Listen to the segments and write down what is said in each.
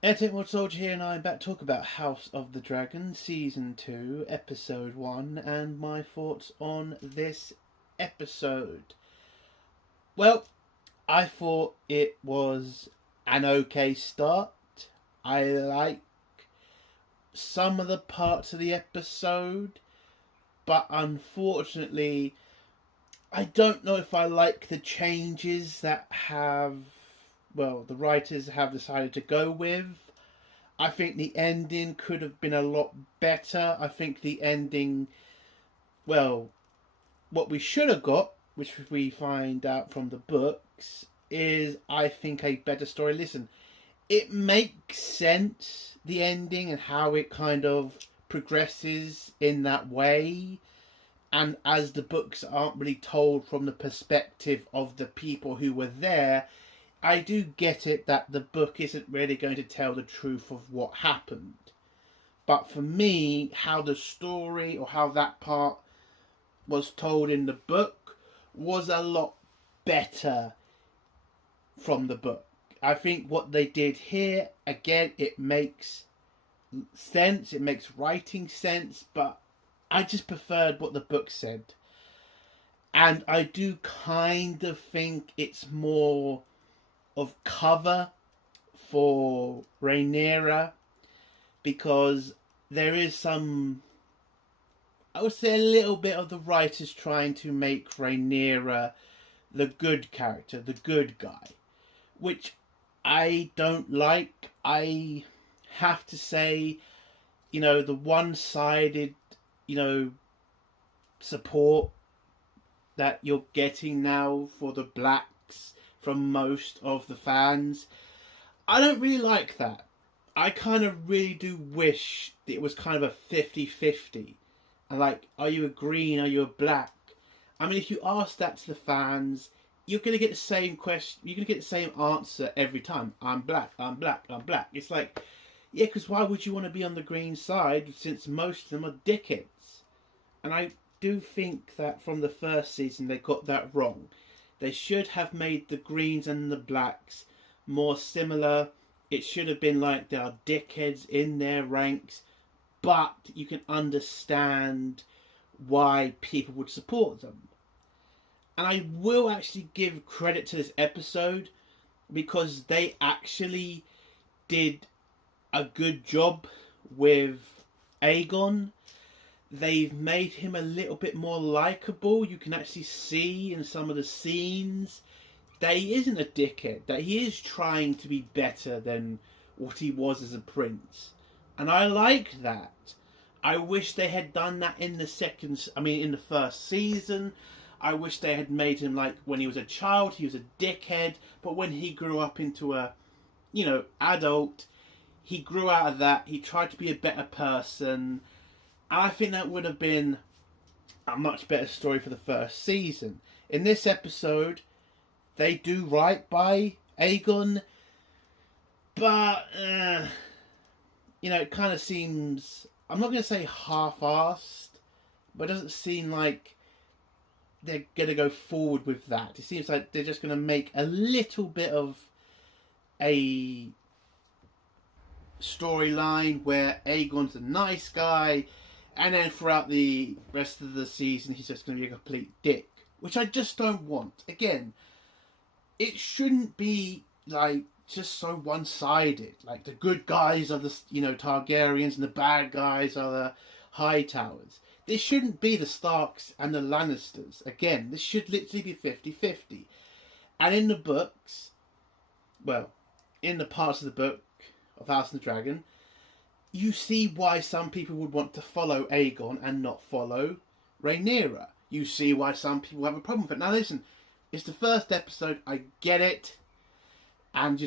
Edward Soldier here, and I'm back to talk about House of the Dragon, Season 2, Episode 1, and my thoughts on this episode. Well, I thought it was an okay start. I like some of the parts of the episode, but unfortunately, I don't know if I like the changes that the writers have decided to go with. I think the ending could have been a lot better. I think the ending, well, what we should have got, which we find out from the books, is I think a better story. Listen, it makes sense, the ending and how it kind of progresses in that way. And as the books aren't really told from the perspective of the people who were there, I do get it that the book isn't really going to tell the truth of what happened. But for me, how the story or how that part was told in the book was a lot better from the book. I think what they did here, again, it makes sense, it makes writing sense, but I just preferred what the book said. And I do kind of think it's more of cover for Rhaenyra, because there is some, I would say, a little bit of the writers trying to make Rhaenyra the good character, the good guy, which I don't like. I have to say, the one-sided, support that you're getting now for the blacks from most of the fans, I don't really like that. I kind of really do wish that it was kind of a 50-50. And like, are you a green, are you a black? I mean, if you ask that to the fans, you're going to get the same question, you're going to get the same answer every time. I'm black, I'm black, I'm black. It's like, yeah, because why would you want to be on the green side since most of them are dickheads? And I do think that from the first season they got that wrong. They should have made the greens and the blacks more similar. It should have been like there are dickheads in their ranks, but you can understand why people would support them. And I will actually give credit to this episode because they actually did a good job with Aegon. They've made him a little bit more likable. You can actually see in some of the scenes that he isn't a dickhead, that he is trying to be better than what he was as a prince. And I like that. I wish they had done that in the first season. I wish they had made him like when he was a child, he was a dickhead, but when he grew up into a, adult, he grew out of that. He tried to be a better person. And I think that would have been a much better story for the first season. In this episode, they do right by Aegon, but, it kind of seems, I'm not going to say half-assed, but it doesn't seem like they're going to go forward with that. It seems like they're just going to make a little bit of a storyline where Aegon's a nice guy, and then throughout the rest of the season he's just going to be a complete dick, which I just don't want. Again, it shouldn't be like just so one-sided. Like the good guys are the Targaryens and the bad guys are the Hightowers. This shouldn't be the Starks and the Lannisters. Again, this should literally be 50-50. And in the books, in the parts of the book of House of the Dragon, you see why some people would want to follow Aegon and not follow Rhaenyra. You see why some people have a problem with it. Now listen, it's the first episode, I get it. And,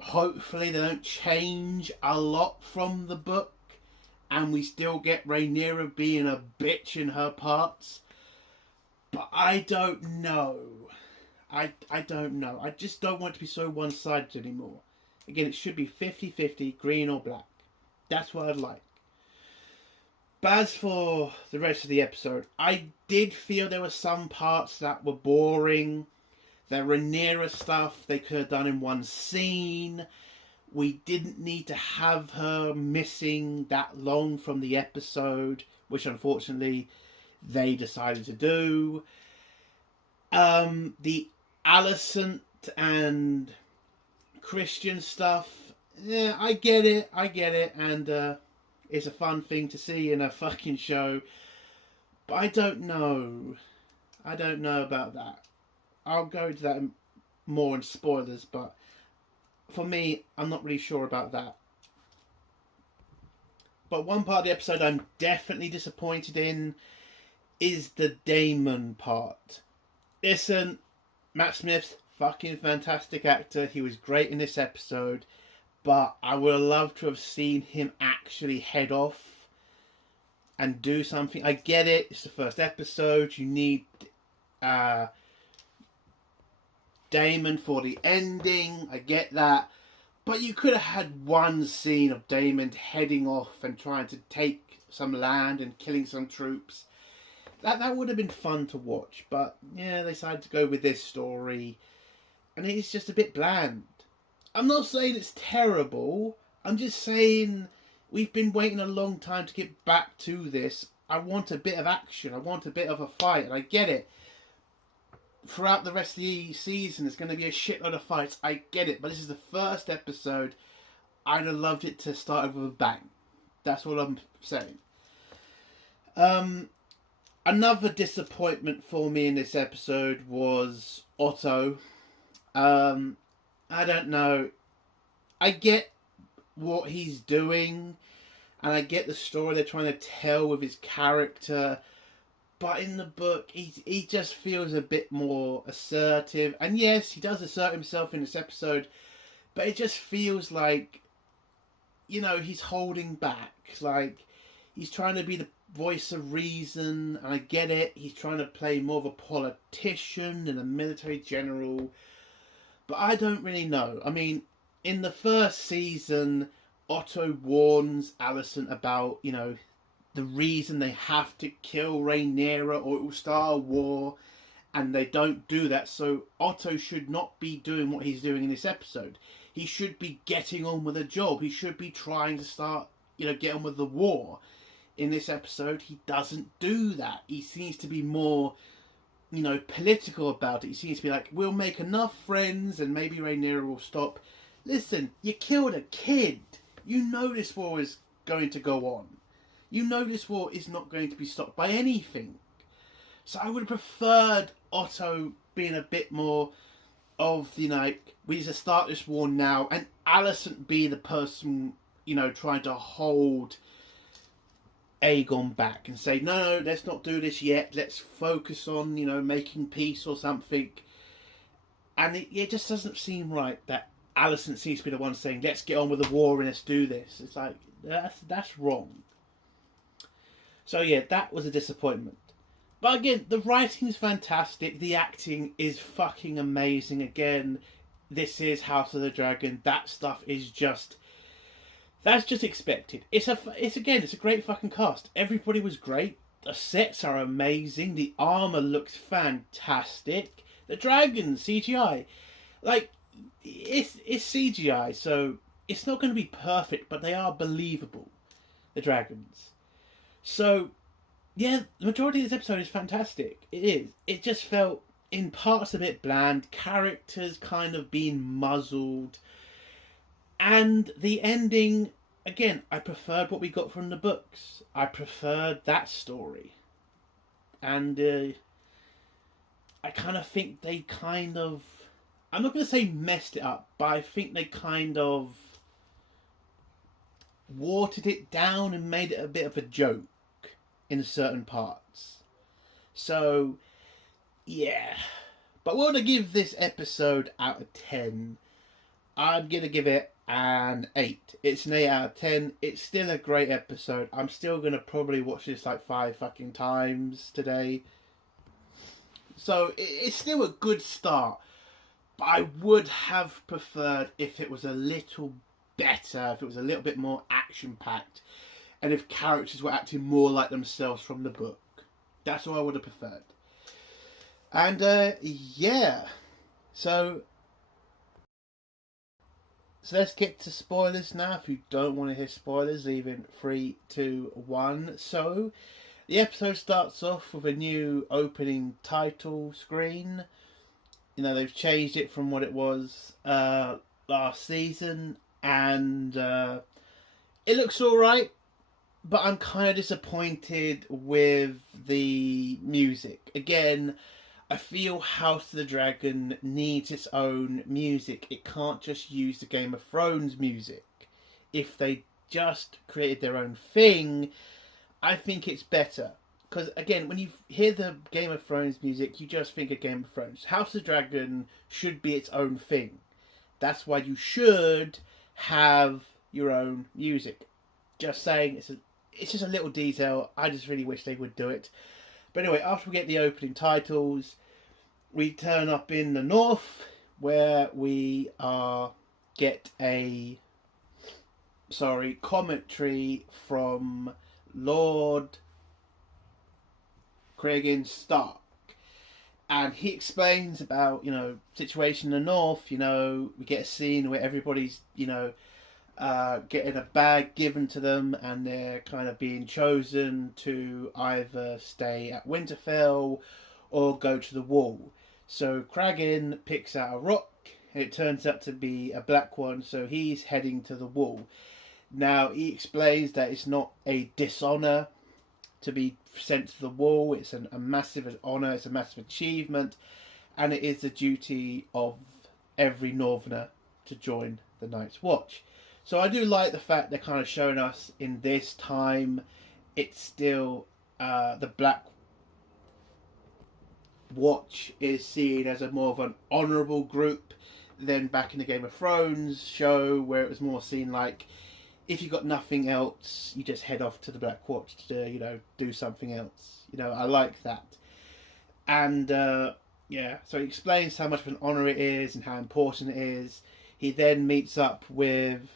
hopefully they don't change a lot from the book. And we still get Rhaenyra being a bitch in her parts. But I don't know. I don't know. I just don't want to be so one-sided anymore. Again, it should be 50-50, green or black. That's what I'd like. But as for the rest of the episode, I did feel there were some parts that were boring. The Rhaenyra stuff they could have done in one scene. We didn't need to have her missing that long from the episode, which unfortunately they decided to do. The Alicent and Christian stuff, yeah, I get it, and it's a fun thing to see in a fucking show, but I don't know about that. I'll go into that more in spoilers, but for me, I'm not really sure about that. But one part of the episode I'm definitely disappointed in is the Daemon part. Listen, Matt Smith's fucking fantastic actor. He was great in this episode, but I would have loved to have seen him actually head off and do something. I get it, it's the first episode. You need Daemon for the ending. I get that. But you could have had one scene of Daemon heading off and trying to take some land and killing some troops. That would have been fun to watch. But yeah, they decided to go with this story. And it's just a bit bland. I'm not saying it's terrible. I'm just saying we've been waiting a long time to get back to this. I want a bit of action. I want a bit of a fight. And I get it. Throughout the rest of the season, there's going to be a shitload of fights. I get it. But this is the first episode. I'd have loved it to start with a bang. That's what I'm saying. Another disappointment for me in this episode was Otto. I don't know. I get what he's doing, and I get the story they're trying to tell with his character, but in the book, he just feels a bit more assertive. And yes, he does assert himself in this episode, but it just feels like, you know, he's holding back. Like, he's trying to be the voice of reason, and I get it. He's trying to play more of a politician than a military general. But I don't really know. I mean, in the first season, Otto warns Alicent about, you know, the reason they have to kill Rhaenyra or it will start a war, and they don't do that. So Otto should not be doing what he's doing in this episode. He should be getting on with a job. He should be trying to start, you know, get on with the war. In this episode, he doesn't do that. He seems to be more, you know, political about it. He seems to be like, we'll make enough friends and maybe Rhaenyra will stop. Listen, you killed a kid. You know this war is going to go on. You know this war is not going to be stopped by anything. So I would have preferred Otto being a bit more of, you know, we need to start this war now, and Alicent be the person, you know, trying to hold Aegon back and say, no, let's not do this yet. Let's focus on, you know, making peace or something. And it just doesn't seem right that Alicent seems to be the one saying, let's get on with the war and let's do this. It's like, that's wrong. So yeah, that was a disappointment. But again, the writing is fantastic. The acting is fucking amazing. Again, this is House of the Dragon. That stuff is just... that's just expected. It's a great fucking cast. Everybody was great. The sets are amazing. The armor looks fantastic. The dragons, CGI. Like, it's CGI, so it's not going to be perfect, but they are believable. The dragons. So, yeah, the majority of this episode is fantastic. It is. It just felt, in parts, a bit bland. Characters kind of being muzzled. And the ending, again, I preferred what we got from the books. I preferred that story. And I kind of think they kind of... I'm not going to say messed it up, but I think they kind of watered it down and made it a bit of a joke in certain parts. So, yeah. But what would I give this episode out of 10? I'm going to give it an 8. It's an 8 out of 10. It's still a great episode. I'm still going to probably watch this like 5 fucking times today. So, it's still a good start. But I would have preferred if it was a little better, if it was a little bit more action-packed, and if characters were acting more like themselves from the book. That's what I would have preferred. And, yeah. So So let's get to spoilers now. If you don't want to hear spoilers, leave in 3, 2, 1. So the episode starts off with a new opening title screen. You know, they've changed it from what it was last season, and it looks alright, but I'm kind of disappointed with the music. Again, I feel House of the Dragon needs its own music. It can't just use the Game of Thrones music. If they just created their own thing, I think it's better. Because, again, when you hear the Game of Thrones music, you just think of Game of Thrones. House of the Dragon should be its own thing. That's why you should have your own music. Just saying, it's just a little detail. I just really wish they would do it. But anyway, after we get the opening titles, we turn up in the north, where we get a commentary from Lord Cragen Stark. And he explains about, situation in the north. We get a scene where everybody's, getting a bag given to them, and they're kind of being chosen to either stay at Winterfell or go to the Wall. So Cragen picks out a rock, and it turns out to be a black one, so he's heading to the Wall. Now, he explains that it's not a dishonour to be sent to the Wall. It's a massive honour, it's a massive achievement, and it is the duty of every Northerner to join the Night's Watch. So I do like the fact they're kind of showing us in this time it's still the Black Watch is seen as a more of an honourable group than back in the Game of Thrones show, where it was more seen like if you got nothing else, you just head off to the Black Watch to do something else. I like that. And so he explains how much of an honour it is and how important it is. He then meets up with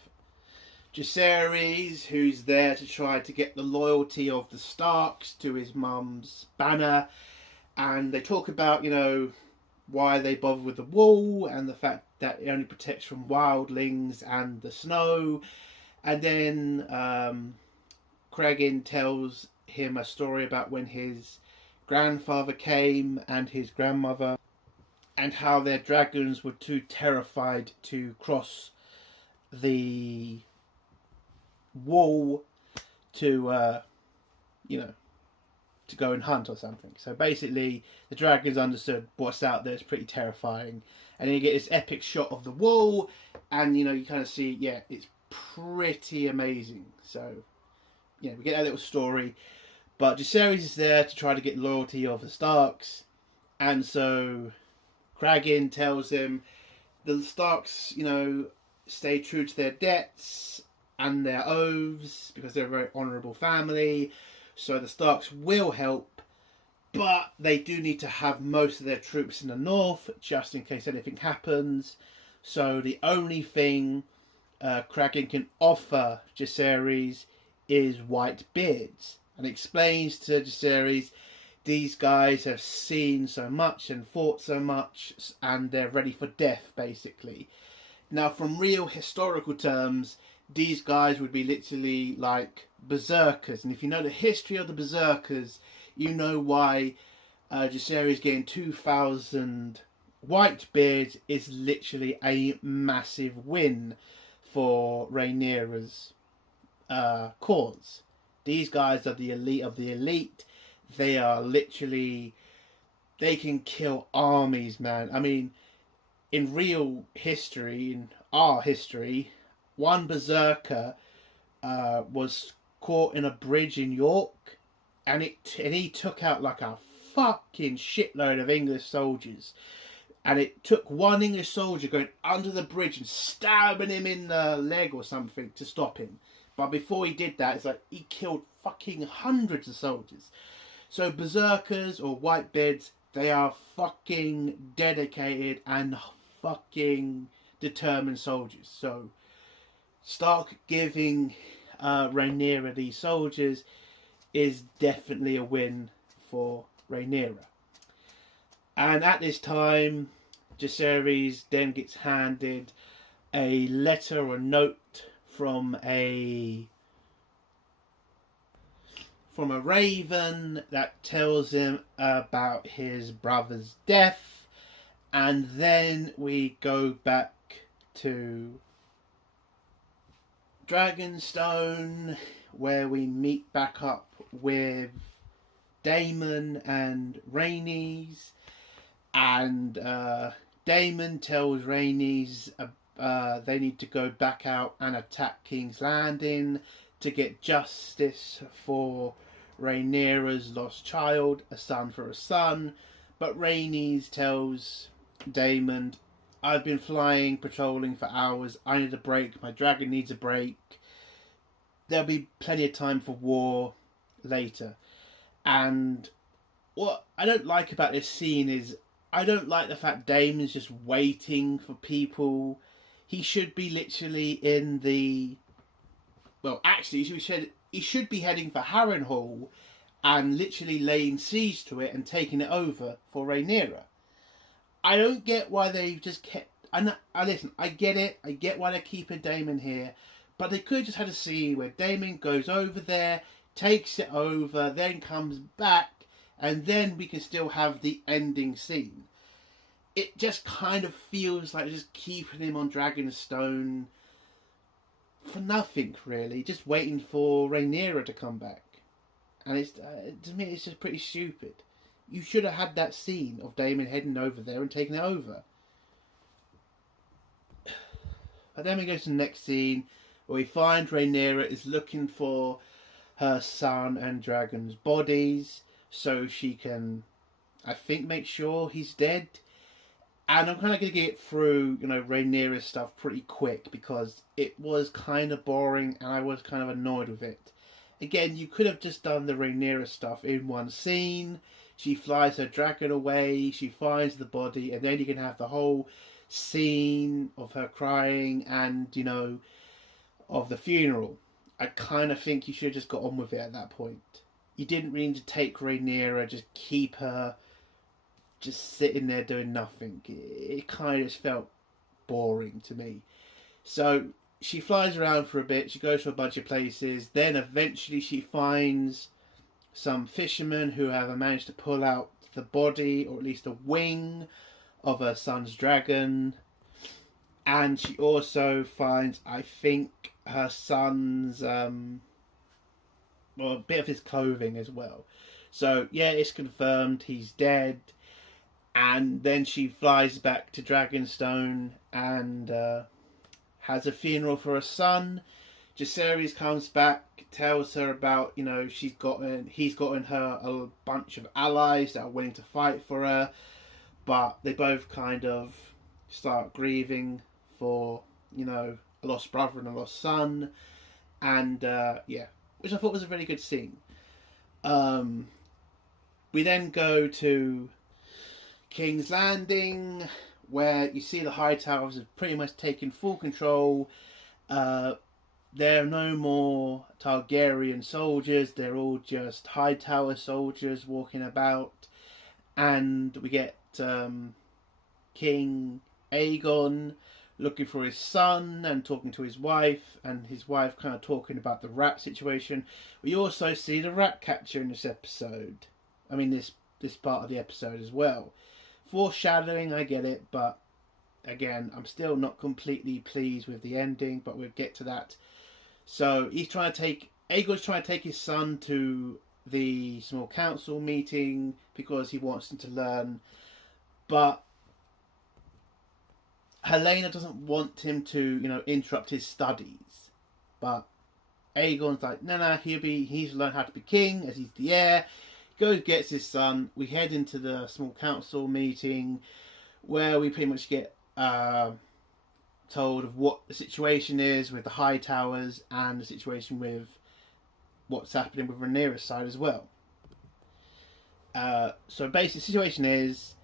Jacaerys, who's there to try to get the loyalty of the Starks to his mum's banner. And they talk about, why they bother with the Wall and the fact that it only protects from wildlings and the snow. And then Cragen tells him a story about when his grandfather came and his grandmother, and how their dragons were too terrified to cross the Wall to go and hunt or something. So basically the dragons understood what's out there is pretty terrifying, and then you get this epic shot of the Wall, and you kind of see it's pretty amazing. So we get that little story, but Jacaerys is there to try to get loyalty of the Starks, and so Cragen tells him the Starks stay true to their debts and their oaths because they're a very honourable family. So the Starks will help, but they do need to have most of their troops in the north just in case anything happens. So the only thing Cragen can offer Jacaerys is white beards, and explains to Jacaerys these guys have seen so much and fought so much, and they're ready for death, basically. Now, from real historical terms, these guys would be literally like berserkers. And if you know the history of the berserkers, you know why Jacaerys getting 2,000 white beards is literally a massive win for Rhaenyra's cause. These guys are the elite of the elite. They are literally, they can kill armies, man. I mean, in real history, in our history, one berserker was caught in a bridge in York, and he took out like a fucking shitload of English soldiers. And it took one English soldier going under the bridge and stabbing him in the leg or something to stop him. But before he did that, it's like he killed fucking hundreds of soldiers. So berserkers or whitebeards, they are fucking dedicated and fucking determined soldiers. So Stark giving Rhaenyra these soldiers is definitely a win for Rhaenyra. And at this time, Jacaerys then gets handed a letter or a note from a raven that tells him about his brother's death, and then we go back to Dragonstone, where we meet back up with Daemon and Rhaenys, and Daemon tells Rhaenys they need to go back out and attack King's Landing to get justice for Rhaenyra's lost child, a son for a son. But Rhaenys tells Daemon, I've been flying, patrolling for hours. I need a break. My dragon needs a break. There'll be plenty of time for war later. And what I don't like about this scene is I don't like the fact Daemon's just waiting for people. He should be literally in the... Well, actually, he should be heading for Harrenhal and literally laying siege to it and taking it over for Rhaenyra. I don't get why they just kept... Listen, I get it. I get why they're keeping Daemon here. But they could have just had a scene where Daemon goes over there, takes it over, then comes back, and then we can still have the ending scene. It just kind of feels like just keeping him on Dragonstone for nothing, really. Just waiting for Rhaenyra to come back. And it's to me, it's just pretty stupid. You should have had that scene of Daemon heading over there and taking it over. But then we go to the next scene where we find Rhaenyra is looking for her son and dragon's bodies so she can, I think, make sure he's dead. And I'm kind of going to get through, Rhaenyra's stuff pretty quick because it was kind of boring and I was kind of annoyed with it. Again, you could have just done the Rhaenyra stuff in one scene. She flies her dragon away, she finds the body, and then you can have the whole scene of her crying and, of the funeral. I kind of think you should have just got on with it at that point. You didn't really need to take Rhaenyra, just keep her just sitting there doing nothing. It kind of just felt boring to me. So she flies around for a bit, she goes to a bunch of places, then eventually she finds some fishermen who have managed to pull out the body, or at least a wing, of her son's dragon. And she also finds, I think, her son's, a bit of his clothing as well. So, yeah, it's confirmed he's dead. And then she flies back to Dragonstone and has a funeral for her son. Jacaerys comes back, tells her about, he's gotten her a bunch of allies that are willing to fight for her, but they both kind of start grieving for, a lost brother and a lost son, and which I thought was a really good scene. We then go to King's Landing, where you see the Hightowers have pretty much taken full control. There are no more Targaryen soldiers, they're all just Hightower soldiers walking about. And we get King Aegon looking for his son and talking to his wife, and his wife kind of talking about the rat situation. We also see the rat catcher in this episode. I mean, this part of the episode as well. Foreshadowing, I get it, but again, I'm still not completely pleased with the ending, but we'll get to that. So Aegon's trying to take his son to the small council meeting because he wants him to learn, but Helaena doesn't want him to, interrupt his studies. But Aegon's like, no, he's learned how to be king as he's the heir. Goes, gets his son. We head into the small council meeting where we pretty much get told of what the situation is with the Hightowers and the situation with what's happening with Rhaenyra's side as well. So basically the situation is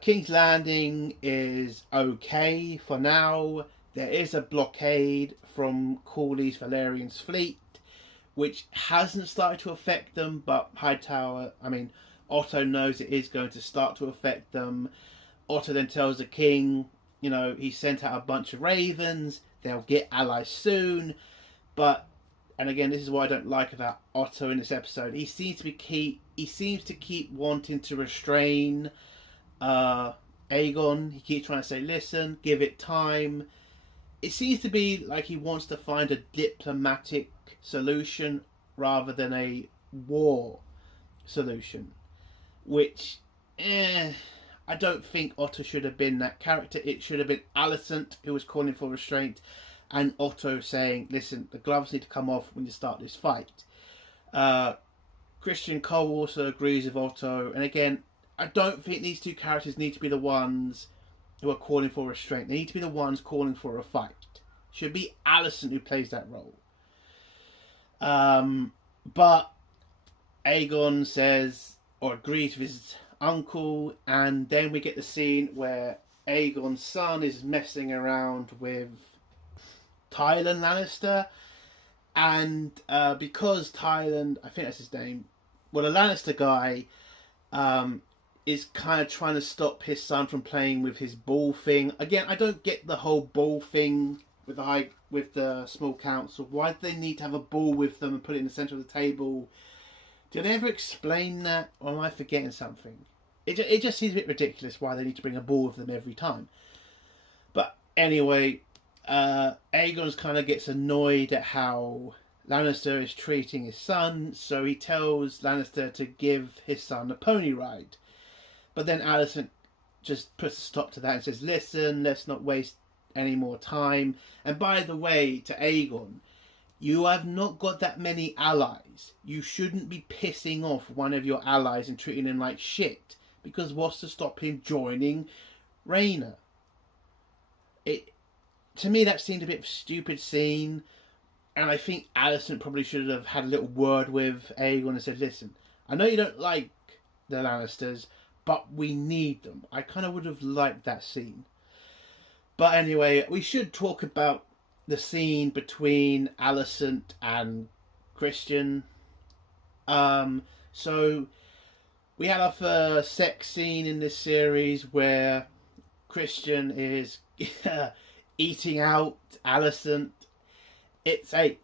King's Landing is okay for now. There is a blockade from Corlys Valerian's fleet, which hasn't started to affect them, but Otto knows it is going to start to affect them. Otto then tells the king, you know, he sent out a bunch of ravens. They'll get allies soon. But, and again, this is what I don't like about Otto in this episode. He seems to keep wanting to restrain Aegon. He keeps trying to say, listen, give it time. It seems to be like he wants to find a diplomatic solution rather than a war solution. Which, I don't think Otto should have been that character. It should have been Alicent who was calling for restraint, and Otto saying, listen, the gloves need to come off when you start this fight. Christian Cole also agrees with Otto, and again, I don't think these two characters need to be the ones who are calling for restraint. They need to be the ones calling for a fight. It should be Alicent who plays that role. But Aegon says, or agrees with his uncle, and then we get the scene where Aegon's son is messing around with Tyrion Lannister, and because Tyrion, I think that's his name, well, the Lannister guy is kind of trying to stop his son from playing with his ball thing. Again, I don't get the whole ball thing with the small council. Why do they need to have a ball with them and put it in the centre of the table? Did they ever explain that, or am I forgetting something? It just seems a bit ridiculous why they need to bring a ball with them every time. But anyway, Aegon kind of gets annoyed at how Lannister is treating his son, so he tells Lannister to give his son a pony ride. But then Alicent just puts a stop to that and says, listen, let's not waste any more time. And by the way, to Aegon, you have not got that many allies. You shouldn't be pissing off one of your allies and treating him like shit, because what's to stop him joining Rhaena? To me, that seemed a bit of a stupid scene, and I think Alicent probably should have had a little word with Aegon and said, listen, I know you don't like the Lannisters, but we need them. I kind of would have liked that scene. But anyway, we should talk about the scene between Alicent and Christian. So we had our first sex scene in this series where Christian is eating out Alicent. Alicent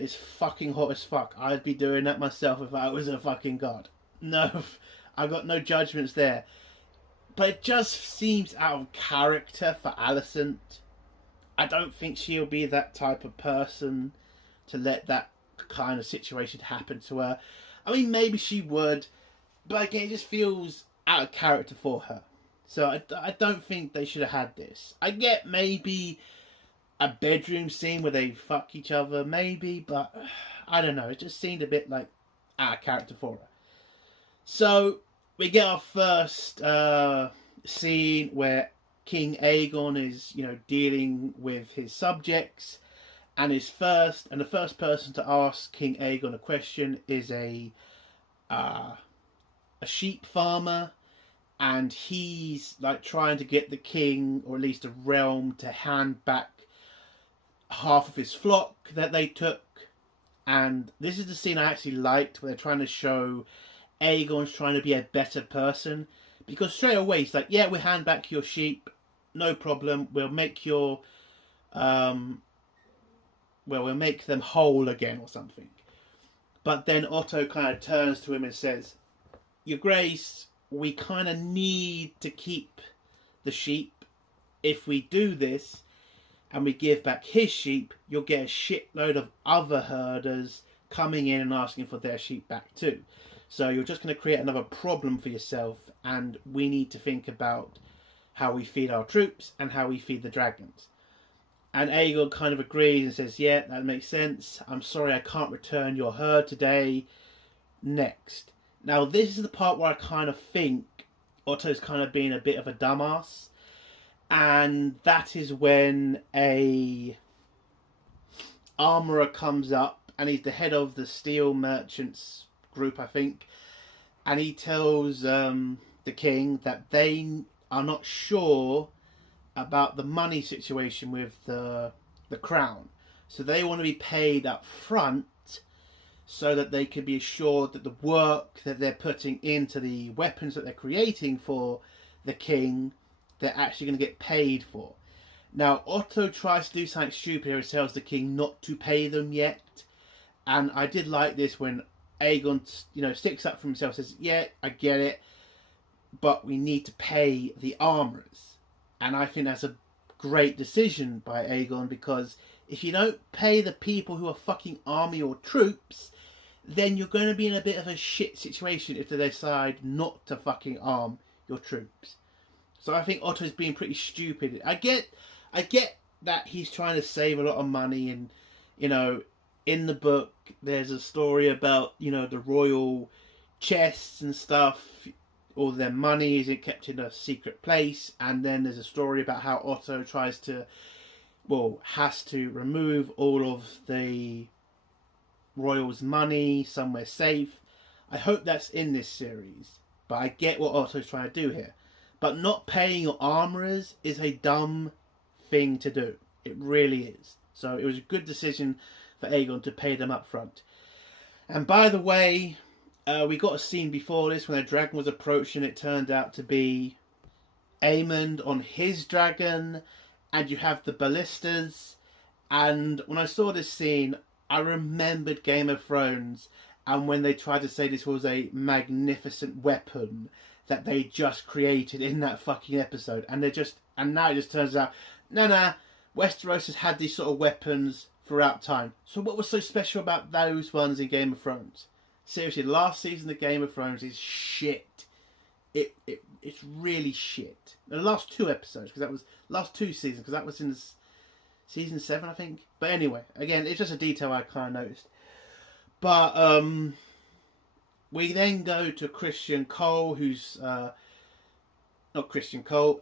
is fucking hot as fuck. I'd be doing that myself if I was a fucking god. No, I got no judgments there. But it just seems out of character for Alicent. I don't think she'll be that type of person to let that kind of situation happen to her. I mean, maybe she would, but again, it just feels out of character for her. So I don't think they should have had this. I get maybe a bedroom scene where they fuck each other, maybe, but I don't know. It just seemed a bit like out of character for her. So we get our first scene where King Aegon is, dealing with his subjects, and the first person to ask King Aegon a question is a sheep farmer, and he's like trying to get the king, or at least a realm, to hand back half of his flock that they took. And this is the scene I actually liked, where they're trying to show Aegon's trying to be a better person, because straight away he's like, yeah, we'll hand back your sheep, no problem, we'll make your we'll make them whole again or something. But then Otto kind of turns to him and says, Your Grace, we kind of need to keep the sheep. If we do this and we give back his sheep, you'll get a shitload of other herders coming in and asking for their sheep back too. So you're just going to create another problem for yourself, and we need to think about how we feed our troops and how we feed the dragons. And Aegon kind of agrees and says, yeah, that makes sense. I'm sorry I can't return your herd today. Next. Now, this is the part where I kind of think Otto's kind of being a bit of a dumbass. And that is when a armourer comes up, and he's the head of the steel merchants group, I think. And he tells the king that they are not sure about the money situation with the crown. So they want to be paid up front so that they can be assured that the work that they're putting into the weapons that they're creating for the king they're actually going to get paid for. Now, Otto tries to do something stupid here and tells the king not to pay them yet. And I did like this when Aegon, sticks up for himself, says, yeah, I get it, but we need to pay the armourers. And I think that's a great decision by Aegon, because if you don't pay the people who are fucking army or troops, then you're going to be in a bit of a shit situation if they decide not to fucking arm your troops. So I think Otto's being pretty stupid. I get that he's trying to save a lot of money, and in the book there's a story about the royal chests and stuff. All their money is kept in a secret place, and then there's a story about how Otto has to remove all of the royals' money somewhere safe. I hope that's in this series, but I get what Otto's trying to do here. But not paying your armourers is a dumb thing to do. It really is. So it was a good decision for Aegon to pay them up front. And by the way, we got a scene before this when a dragon was approaching. It turned out to be Aemond on his dragon, and you have the ballistas. And when I saw this scene, I remembered Game of Thrones, and when they tried to say this was a magnificent weapon that they just created in that fucking episode, and now it just turns out, Westeros has had these sort of weapons throughout time. So what was so special about those ones in Game of Thrones? Seriously, the last season of Game of Thrones is shit. It's really shit. The last two episodes, because that was last two seasons, because that was in season 7, I think. But anyway, again, it's just a detail I kind of noticed. But we then go to Christian Cole, who's not Christian Cole,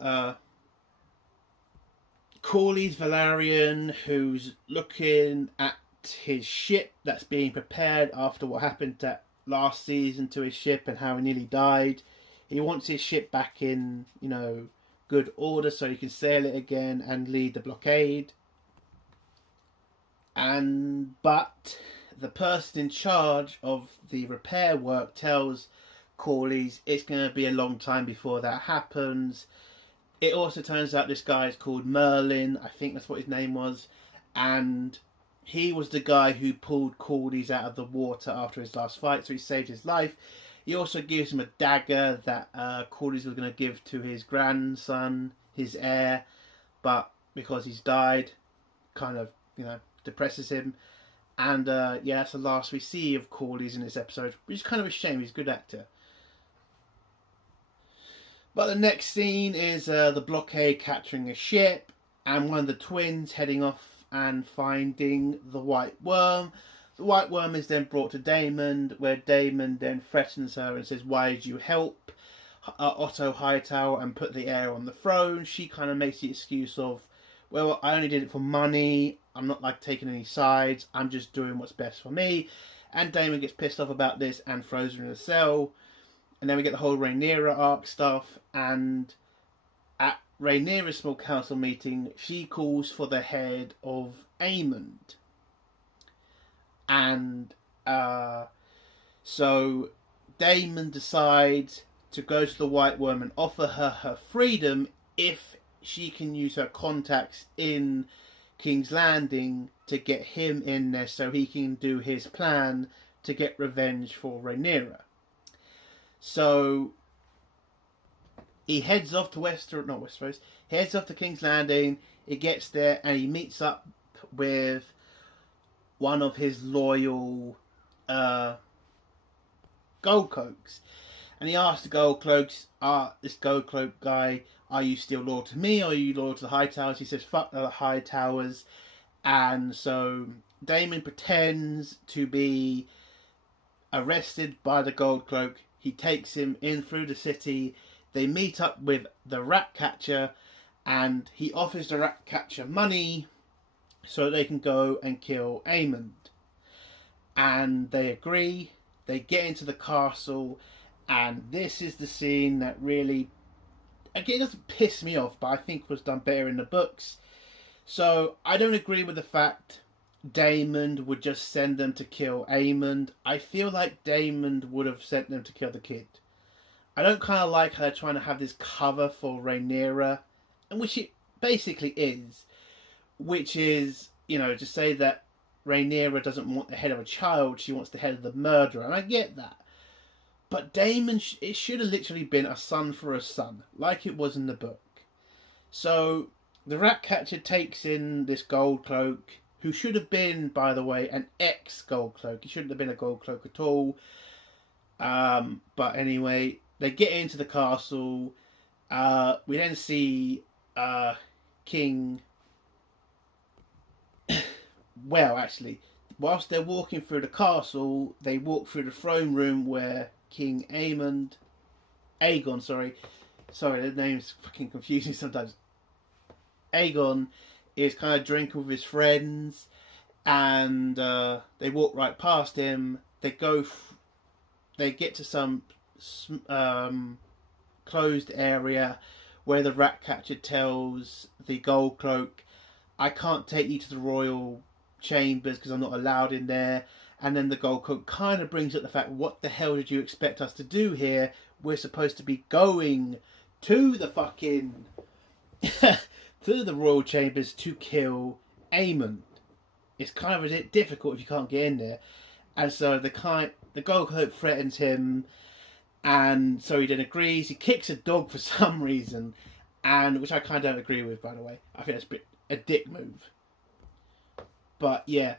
Corlys Velaryon, who's looking at his ship that's being prepared after what happened that last season to his ship and how he nearly died. He wants his ship back in, good order so he can sail it again and lead the blockade. But the person in charge of the repair work tells Corlys it's going to be a long time before that happens. It also turns out this guy is called Merlin, I think that's what his name was, and he was the guy who pulled Corlys out of the water after his last fight, so he saved his life. He also gives him a dagger that Corlys was going to give to his grandson, his heir, but because he's died, kind of, depresses him. And that's the last we see of Corlys in this episode, which is kind of a shame. He's a good actor. But the next scene is the blockade capturing a ship, and one of the twins heading off and finding the White Worm. The White Worm is then brought to Daemon, where Daemon then threatens her and says, why did you help Otto Hightower and put the heir on the throne? She kind of makes the excuse of, well, I only did it for money. I'm not taking any sides. I'm just doing what's best for me. And Daemon gets pissed off about this and throws her in a cell. And then we get the whole Rhaenyra arc stuff. And at Rhaenyra's small council meeting, she calls for the head of Aemond. And so Daemon decides to go to the White Worm and offer her freedom if she can use her contacts in King's Landing to get him in there so he can do his plan to get revenge for Rhaenyra. So he heads off to he heads off to King's Landing. He gets there and he meets up with one of his loyal Gold Cloaks. And he asks the Gold Cloaks, this Gold Cloak guy, are you still loyal to me or are you loyal to the Hightowers? He says, fuck the Hightowers. And so Daemon pretends to be arrested by the Gold Cloak. He takes him in through the city. They meet up with the Ratcatcher and he offers the Ratcatcher money so they can go and kill Aemond. And they agree. They get into the castle, and this is the scene that really, again, doesn't piss me off, but I think was done better in the books. So I don't agree with the fact Daemon would just send them to kill Aemond. I feel like Daemon would have sent them to kill the kid. I don't kind of like how they're trying to have this cover for Rhaenyra, and which it basically is, which is, you know, to say that Rhaenyra doesn't want the head of a child, she wants the head of the murderer, and I get that. But Daemon, it should have literally been a son for a son, like it was in the book. So the Ratcatcher takes in this Gold Cloak, who should have been, by the way, an ex-Gold Cloak. He shouldn't have been a Gold Cloak at all. But anyway, they get into the castle. We then see King... well, actually, whilst they're walking through the castle, they walk through the throne room where King Aegon, sorry, the name's fucking confusing sometimes. Aegon is kind of drinking with his friends, and they walk right past him. They get to some closed area where the Ratcatcher tells the Gold Cloak, "I can't take you to the royal chambers because I'm not allowed in there." And then the Gold Cloak kind of brings up the fact, what the hell did you expect us to do here? We're supposed to be going to the fucking to the royal chambers to kill Aemond. It's kind of a bit difficult if you can't get in there. And so the Gold Cloak threatens him, and so he then agrees. He kicks a dog for some reason, and which I kind of don't agree with, by the way. I think that's a dick move. But yeah,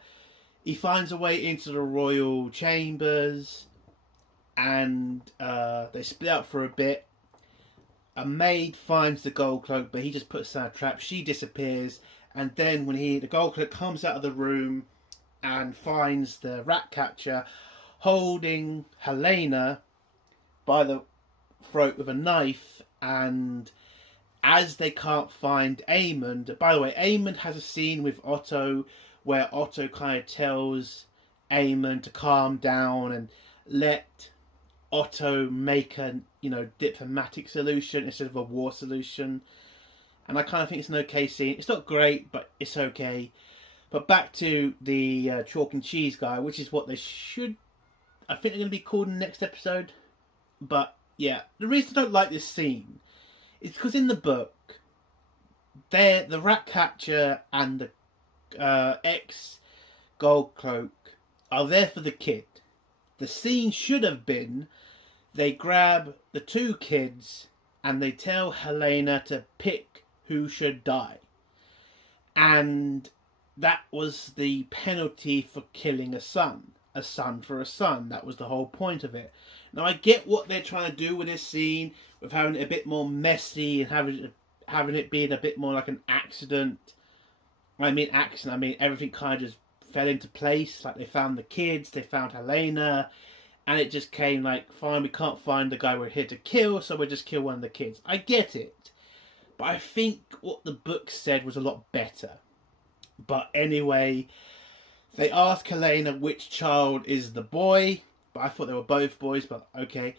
he finds a way into the royal chambers, and they split up for a bit. A maid finds the Gold Cloak, but he just puts her in a trap. She disappears, and then when the Gold Cloak comes out of the room and finds the Ratcatcher holding Helaena by the throat with a knife, and as they can't find Aemond... By the way, Aemond has a scene with Otto where Otto kind of tells Aemond to calm down and let Otto make a, you know, diplomatic solution instead of a war solution. And I kind of think it's an okay scene. It's not great, but it's okay. But back to the chalk and cheese guy, which is what they should... I think they're going to be called in the next episode. But yeah, the reason I don't like this scene is because in the book, the Ratcatcher and the ex-Gold Cloak are there for the kid. The scene should have been they grab the two kids and they tell Helaena to pick who should die. And that was the penalty for killing a son. A son for a son. That was the whole point of it. Now I get what they're trying to do with this scene, with having it a bit more messy and having it being a bit more like an accident. I mean everything kind of just fell into place. Like they found the kids, they found Helaena, and it just came like, fine, we can't find the guy we're here to kill, so we'll just kill one of the kids. I get it. But I think what the book said was a lot better. But anyway, they ask Helaena which child is the boy, but I thought they were both boys, but okay.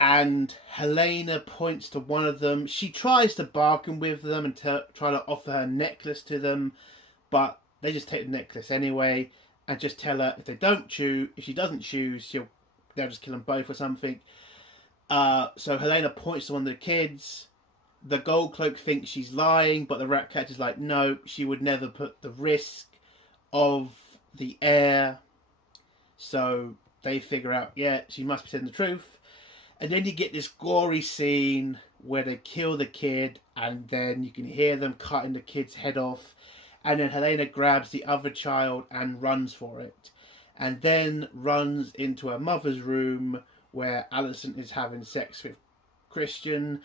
And Helaena points to one of them. She tries to bargain with them and try to offer her necklace to them, but they just take the necklace anyway and just tell her if she doesn't choose, they'll just kill them both or something. So Helaena points to one of the kids. The Gold Cloak thinks she's lying, but the Ratcatcher's like, no, she would never put the risk of the heir. So they figure out, yeah, she must be telling the truth. And then you get this gory scene where they kill the kid, and then you can hear them cutting the kid's head off. And then Helaena grabs the other child and runs for it. And then runs into her mother's room where Alicent is having sex with Christian.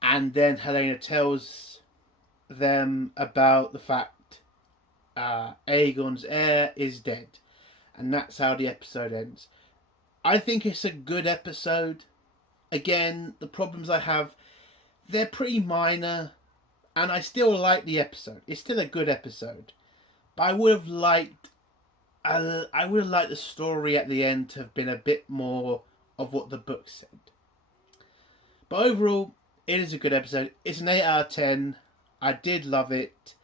And then Helaena tells them about the fact Aegon's heir is dead. And that's how the episode ends. I think it's a good episode. Again, the problems I have, they're pretty minor. And I still like the episode. It's still a good episode. But I would have liked the story at the end to have been a bit more of what the book said. But overall, it is a good episode. It's an 8 out of 10. I did love it.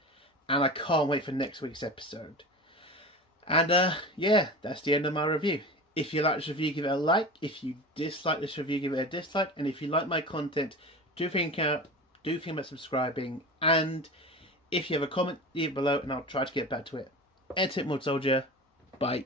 And I can't wait for next week's episode. And yeah, that's the end of my review. If you like this review, give it a like. If you dislike this review, give it a dislike. And if you like my content, do think about subscribing. And if you have a comment, leave it below and I'll try to get back to it. Entertainment Soldier. Bye.